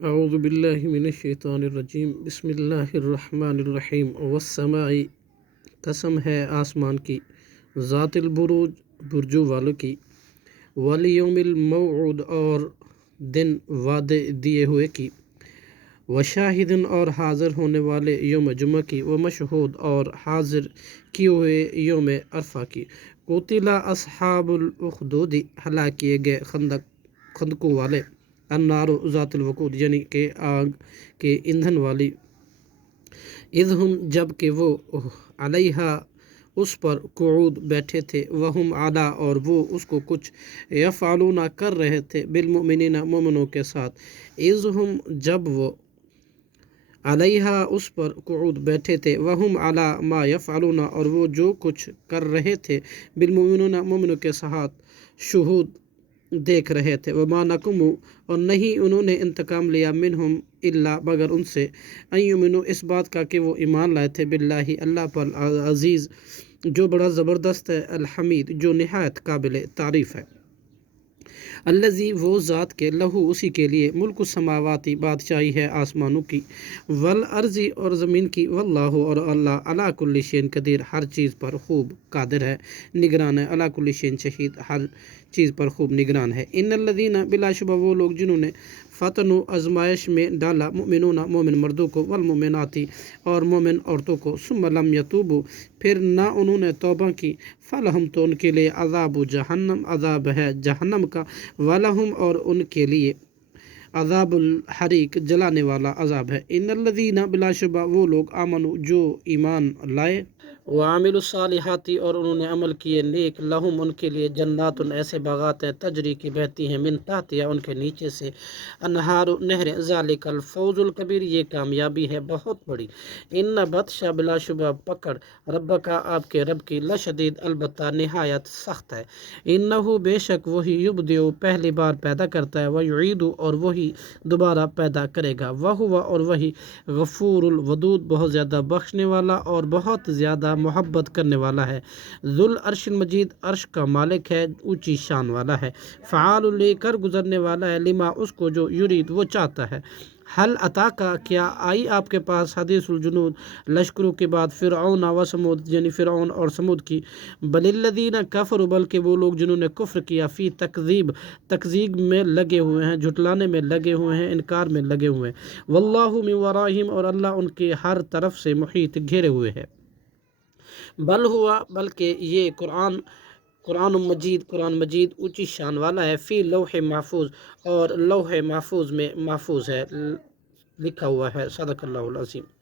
اعوذ باللہ من الشیطان الرجیم بسم اللہ الرحمن الرحیم والسماء، قسم ہے آسمان کی، ذات البروج، برجوں والوں کی، والیوم الموعود اور دن وعدے دیے ہوئے کی، وشاہد اور حاضر ہونے والے یوم جمعہ کی، ومشہود اور حاضر کیے ہوئے یوم عرفہ کی۔ قتل اصحاب الاخدود، ہلاک کیے گئے خندقوں والے، النار ذات الوقود یعنی کہ آگ کے ایندھن والی، اذ ہم جب کہ وہ علیہا اس پر قعود بیٹھے تھے، وہم علی اور وہ اس کو کچھ یفعلون کر رہے تھے، بالمؤمنین مومنوں کے ساتھ، اذ ہم جب وہ علیہا اس پر قعود بیٹھے تھے، وہم علی ما یفعلون اور وہ جو کچھ کر رہے تھے، بالمؤمنین مومنوں کے ساتھ شہود دیکھ رہے تھے، وما نقموا اور نہیں انہوں نے انتقام لیا، منہم الا مگر ان سے، ان یؤمنوا اس بات کا کہ وہ ایمان لائے تھے، باللہ اللہ پر، عزیز جو بڑا زبردست ہے، الحمید جو نہایت قابل تعریف ہے، الذی وہ ذات کے، لہو اسی کے لیے، ملک السماواتی بادشاہی ہے آسمانوں کی، والارض اور زمین کی، واللہ اور اللہ علی کل شیء قدیر ہر چیز پر خوب قادر ہے، نگران ہے، علی کل شیء شہید ہر چیز پر خوب نگران ہے۔ ان الذین بلا شبہ وہ لوگ جنہوں نے فتنوا آزمائش میں ڈالا، مؤمنون مومن مردوں کو، والمؤمنات اور مومن عورتوں کو، ثم لم یتوبوا پھر نہ انہوں نے توبہ کی، فلہم تو ان کے لیے عذاب جہنم عذاب ہے جہنم کا، ولہم اور ان کے لیے عذاب الحریق جلانے والا عذاب ہے۔ ان الذین بلا شبہ وہ لوگ آمنوا جو ایمان لائے، وعملوا الصالحات اور انہوں نے عمل کیے نیک، لہم ان کے لیے جنات ایسے باغات ہیں، تجری کی بہتی ہیں، من تحتہا ان کے نیچے سے، انہار نہریں، ذالک الفوز الکبیر یہ کامیابی ہے بہت بڑی۔ ان بطش بلا شبہ پکڑ، ربک آپ کے رب کی، لشدید البتہ نہایت سخت ہے، انہ بے شک وہی یبدئ پہلی بار پیدا کرتا ہے، ویعید اور وہی دوبارہ پیدا کرے گا، وہو اور وہی غفور الودود بہت زیادہ بخشنے والا اور بہت زیادہ محبت کرنے والا ہے، ذو العرش المجید عرش کا مالک ہے، اونچی شان والا ہے، فعال لے کر گزرنے والا ہے، لما اس کو جو یرید وہ چاہتا ہے۔ حل عطا کا کیا آئی آپ کے پاس، حدیث الجنود لشکروں کے بعد، فرعون و سمود یعنی فرعون اور سمود کی، بل الذین کفروا بلکہ وہ لوگ جنہوں نے کفر کیا، فی تکذیب میں لگے ہوئے ہیں، جھٹلانے میں لگے ہوئے ہیں، انکار میں لگے ہوئے ہیں، واللہ من ورائہم اور اللہ ان کے ہر طرف سے محیط گھیرے ہوئے ہے، بل ہوا بلکہ یہ قرآن مجید اونچی شان والا ہے، فی لوح محفوظ اور لوح محفوظ میں محفوظ ہے، لکھا ہوا ہے، صدق اللہ العظیم۔